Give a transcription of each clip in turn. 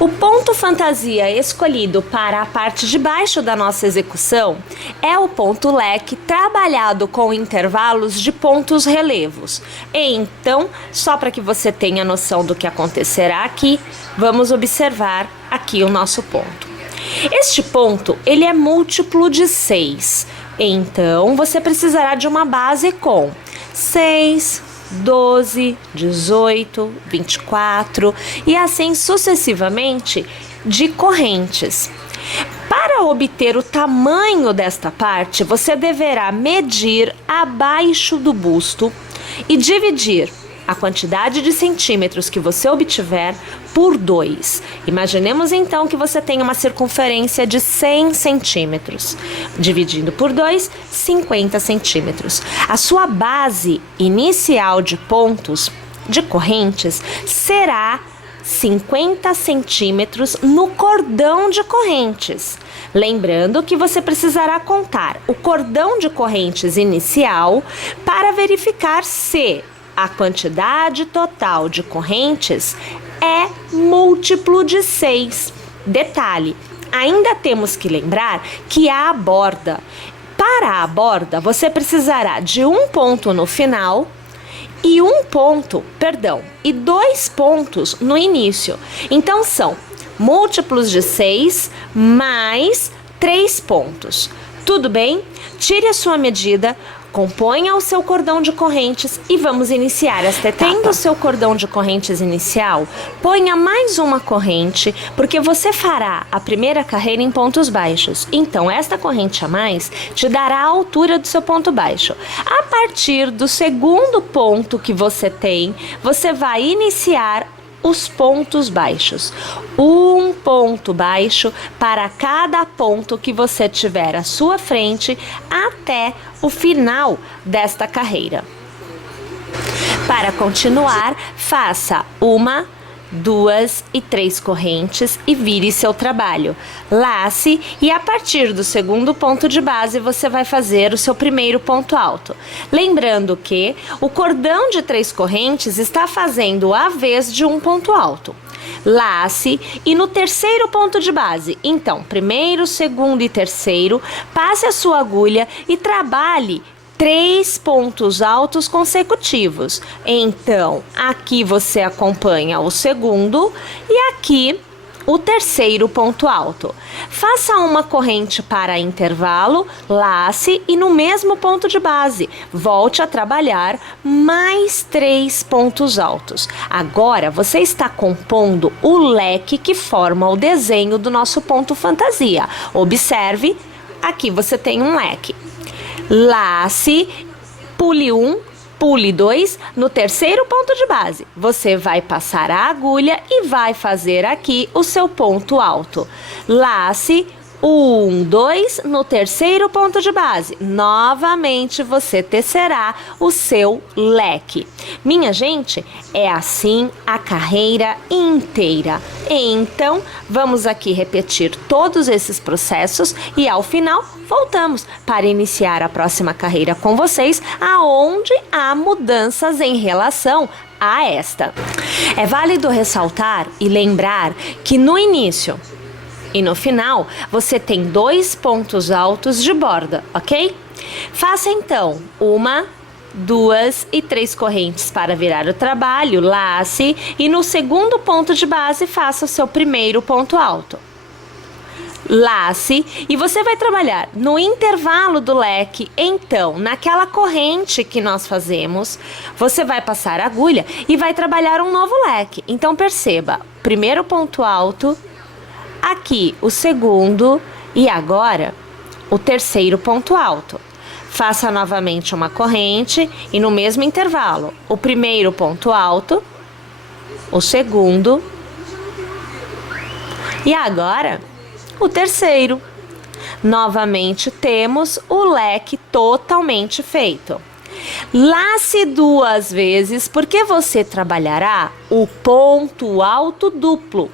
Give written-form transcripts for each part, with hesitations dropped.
O ponto fantasia escolhido para a parte de baixo da nossa execução é o ponto leque trabalhado com intervalos de pontos relevos. Então, só para que você tenha noção do que acontecerá aqui, vamos observar aqui o nosso ponto. Este ponto, ele é múltiplo de 6, então você precisará de uma base com 6, 12, 18, 24 e assim sucessivamente de correntes. Para obter o tamanho desta parte, você deverá medir abaixo do busto e dividir a quantidade de centímetros que você obtiver por 2. Imaginemos então que você tem uma circunferência de 100 centímetros. Dividindo por 2, 50 centímetros. A sua base inicial de pontos, de correntes, será 50 centímetros no cordão de correntes. Lembrando que você precisará contar o cordão de correntes inicial para verificar se a quantidade total de correntes é múltiplo de 6. Detalhe, ainda temos que lembrar que há a borda. Para a borda, você precisará de um ponto no final e e 2 pontos no início. Então, são múltiplos de 6 mais 3 pontos. Tudo bem? Tire a sua medida, componha o seu cordão de correntes e vamos iniciar esta etapa. Tendo o seu cordão de correntes inicial, ponha mais uma corrente, porque você fará a primeira carreira em pontos baixos. Então, esta corrente a mais te dará a altura do seu ponto baixo. A partir do segundo ponto que você tem, você vai iniciar os pontos baixos. Um ponto baixo para cada ponto que você tiver à sua frente até o final desta carreira. Para continuar, faça 1, 2 e 3 correntes e vire seu trabalho. Lace e a partir do segundo ponto de base você vai fazer o seu primeiro ponto alto. Lembrando que o cordão de 3 correntes está fazendo a vez de um ponto alto. Lace e no terceiro ponto de base, então, primeiro, segundo e terceiro, passe a sua agulha e trabalhe 3 pontos altos consecutivos. Então, aqui você acompanha o segundo e aqui o terceiro ponto alto. Faça uma corrente para intervalo, lace e no mesmo ponto de base, volte a trabalhar mais 3 pontos altos. Agora, você está compondo o leque que forma o desenho do nosso ponto fantasia. Observe, aqui você tem um leque. Lace, pule 1, pule 2, no terceiro ponto de base, você vai passar a agulha e vai fazer aqui o seu ponto alto. Lace, 1, 2, no terceiro ponto de base, novamente você tecerá o seu leque. Minha gente, é assim a carreira inteira. Então, vamos aqui repetir todos esses processos e ao final voltamos para iniciar a próxima carreira com vocês, aonde há mudanças em relação a esta. É válido ressaltar e lembrar que no início e no final, você tem 2 pontos altos de borda, ok? Faça então 1, 2 e 3 correntes para virar o trabalho, lace e no segundo ponto de base faça o seu primeiro ponto alto. Lace e você vai trabalhar no intervalo do leque. Então, naquela corrente que nós fazemos, você vai passar a agulha e vai trabalhar um novo leque. Então, perceba, primeiro ponto alto, aqui o segundo e agora o terceiro ponto alto. Faça novamente uma corrente e no mesmo intervalo, o primeiro ponto alto, o segundo e agora o terceiro. Novamente temos o leque totalmente feito. Lace 2 vezes porque você trabalhará o ponto alto duplo.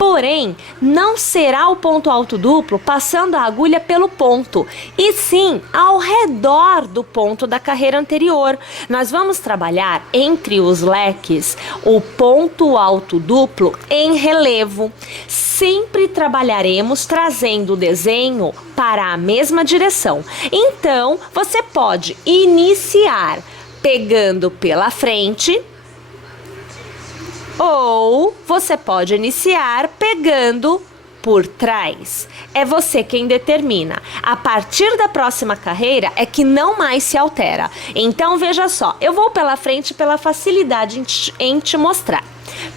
Porém, não será o ponto alto duplo passando a agulha pelo ponto, e sim ao redor do ponto da carreira anterior. Nós vamos trabalhar entre os leques o ponto alto duplo em relevo. Sempre trabalharemos trazendo o desenho para a mesma direção. Então, você pode iniciar pegando pela frente, ou você pode iniciar pegando por trás. É você quem determina. A partir da próxima carreira é que não mais se altera. Então veja só, eu vou pela frente pela facilidade em te mostrar.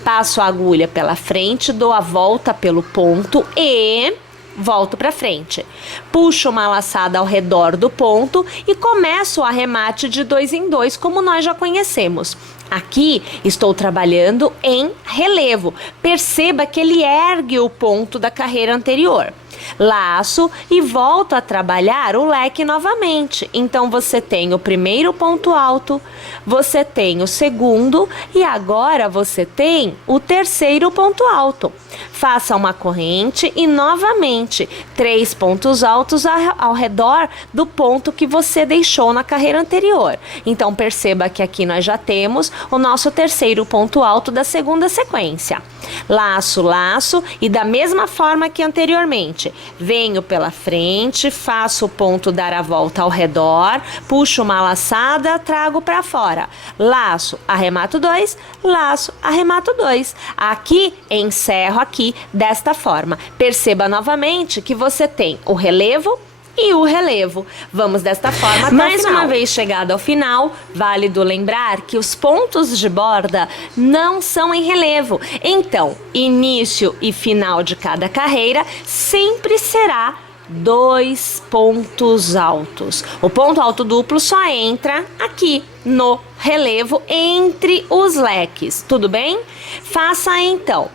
Passo a agulha pela frente, dou a volta pelo ponto e volto para frente. Puxo uma laçada ao redor do ponto e começo o arremate de 2 em 2, como nós já conhecemos. Aqui estou trabalhando em relevo. Perceba que ele ergue o ponto da carreira anterior. Laço e volto a trabalhar o leque novamente. Então você tem o primeiro ponto alto, você tem o segundo e agora você tem o terceiro ponto alto. Faça uma corrente e novamente 3 pontos altos ao redor do ponto que você deixou na carreira anterior. Então perceba que aqui nós já temos o nosso terceiro ponto alto da segunda sequência. Laço, laço e da mesma forma que anteriormente, venho pela frente, faço o ponto dar a volta ao redor, puxo uma laçada, trago para fora. Laço, arremato 2, laço, arremato 2. Aqui, encerro aqui desta forma. Perceba novamente que você tem o relevo e o relevo. Vamos desta forma até mais uma vez chegado ao final, válido lembrar que os pontos de borda não são em relevo. Então, início e final de cada carreira sempre será 2 pontos altos. O ponto alto duplo só entra aqui no relevo entre os leques. Tudo bem? Faça então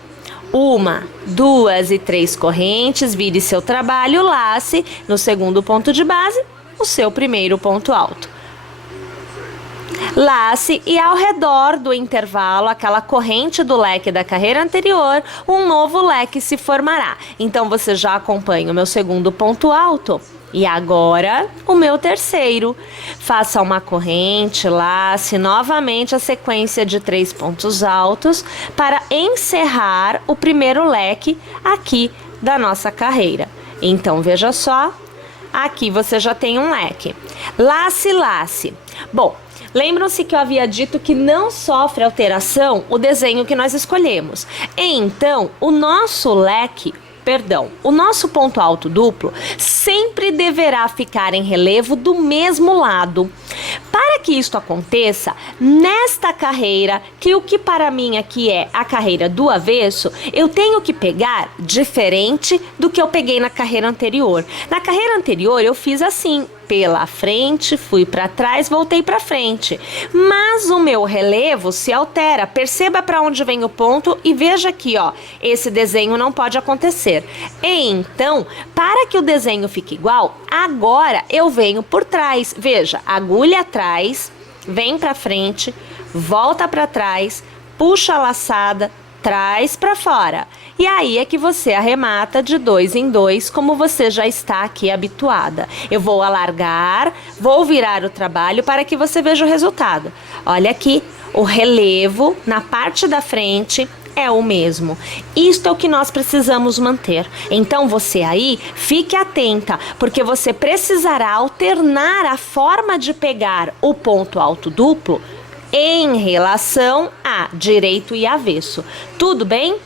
1, 2 e 3 correntes, vire seu trabalho, lace no segundo ponto de base o seu primeiro ponto alto. Lace e ao redor do intervalo, aquela corrente do leque da carreira anterior, um novo leque se formará. Então você já acompanha o meu segundo ponto alto. E agora, o meu terceiro. Faça uma corrente, lace novamente a sequência de 3 pontos altos para encerrar o primeiro leque aqui da nossa carreira. Então, veja só, aqui você já tem um leque. Lace, lace. Bom, lembram-se que eu havia dito que não sofre alteração o desenho que nós escolhemos. Então, o nosso ponto alto duplo sempre deverá ficar em relevo do mesmo lado. Para que isto aconteça, nesta carreira, que o que para mim aqui é a carreira do avesso, eu tenho que pegar diferente do que eu peguei na carreira anterior. Na carreira anterior eu fiz assim, pela frente, fui para trás, voltei para frente. Mas o meu relevo se altera. Perceba para onde vem o ponto e veja aqui, ó, esse desenho não pode acontecer. Então, para que o desenho fique igual, agora eu venho por trás. Veja, agulha atrás, vem para frente, volta para trás, puxa a laçada, traz para fora. E aí é que você arremata de 2 em 2, como você já está aqui habituada. Eu vou alargar, vou virar o trabalho para que você veja o resultado. Olha aqui, o relevo na parte da frente é o mesmo. Isto é o que nós precisamos manter. Então você aí, fique atenta, porque você precisará alternar a forma de pegar o ponto alto duplo em relação a direito e avesso. Tudo bem?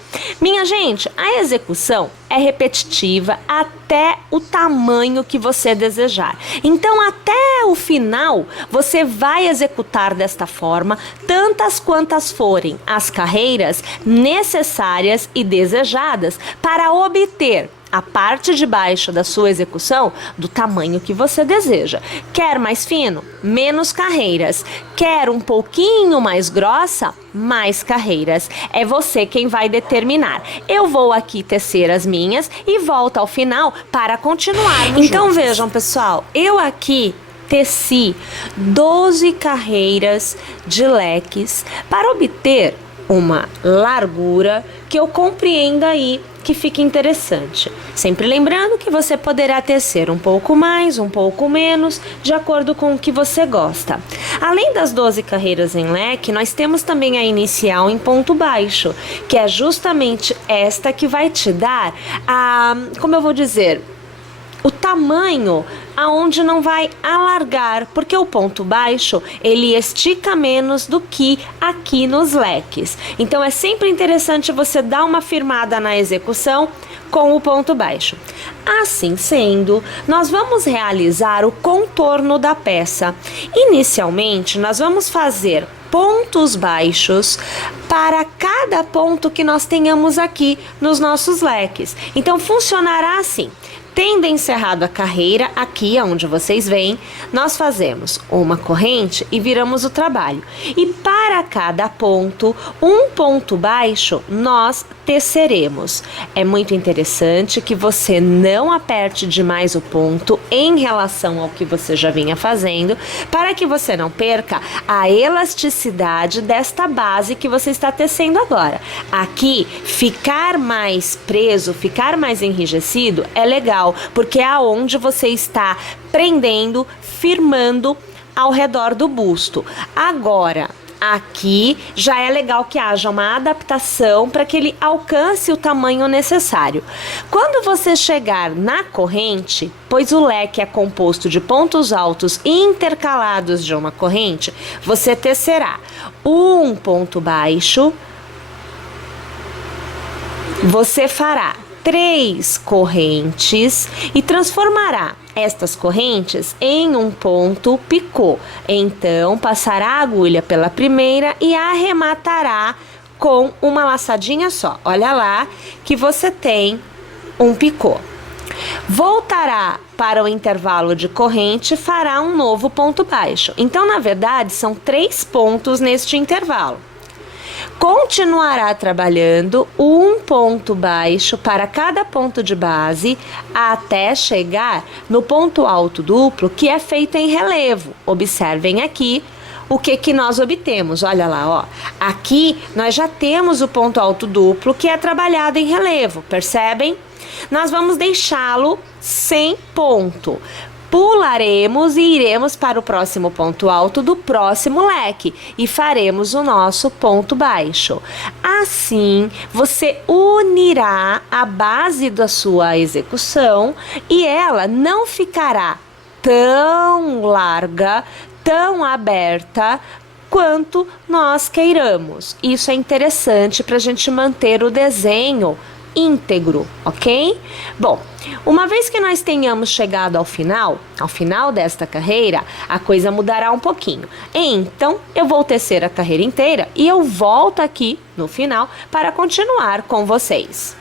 Minha gente, a execução é repetitiva até o tamanho que você desejar. Então, até o final, você vai executar desta forma, tantas quantas forem as carreiras necessárias e desejadas para obter a parte de baixo da sua execução do tamanho que você deseja. Quer mais fino? Menos carreiras. Quer um pouquinho mais grossa? Mais carreiras. É você quem vai determinar. Eu vou aqui tecer as minhas e volto ao final para continuar. Então vejam, pessoal, eu aqui teci 12 carreiras de leques para obter uma largura que eu compreendo aí que fique interessante. Sempre lembrando que você poderá tecer um pouco mais, um pouco menos, de acordo com o que você gosta. Além das 12 carreiras em leque, nós temos também a inicial em ponto baixo, que é justamente esta que vai te dar como eu vou dizer, o tamanho aonde não vai alargar, porque o ponto baixo ele estica menos do que aqui nos leques. Então é sempre interessante você dar uma firmada na execução com o ponto baixo. Assim sendo, nós vamos realizar o contorno da peça. Inicialmente, nós vamos fazer pontos baixos para cada ponto que nós tenhamos aqui nos nossos leques. Então funcionará assim. Tendo encerrado a carreira, aqui onde vocês veem, nós fazemos uma corrente e viramos o trabalho. E para cada ponto, um ponto baixo, nós teceremos. É muito interessante que você não aperte demais o ponto em relação ao que você já vinha fazendo, para que você não perca a elasticidade desta base que você está tecendo agora. Aqui, ficar mais preso, ficar mais enrijecido é legal, porque é aonde você está prendendo, firmando ao redor do busto. Agora, aqui já é legal que haja uma adaptação para que ele alcance o tamanho necessário. Quando você chegar na corrente, pois o leque é composto de pontos altos intercalados de uma corrente, você tecerá um ponto baixo, você fará 3 correntes e transformará estas correntes em um ponto picô. Então, passará a agulha pela primeira e arrematará com uma laçadinha só. Olha lá que você tem um picô. Voltará para o intervalo de corrente e fará um novo ponto baixo. Então, na verdade, são 3 pontos neste intervalo. Continuará trabalhando um ponto baixo para cada ponto de base até chegar no ponto alto duplo, que é feito em relevo. Observem aqui o que nós obtemos. Olha lá, ó. Aqui nós já temos o ponto alto duplo que é trabalhado em relevo, percebem? Nós vamos deixá-lo sem ponto. Pularemos e iremos para o próximo ponto alto do próximo leque e faremos o nosso ponto baixo. Assim, você unirá a base da sua execução e ela não ficará tão larga, tão aberta quanto nós queiramos. Isso é interessante para a gente manter o desenho íntegro, ok? Bom, uma vez que nós tenhamos chegado ao final desta carreira, a coisa mudará um pouquinho. Então, eu vou tecer a carreira inteira e eu volto aqui no final para continuar com vocês.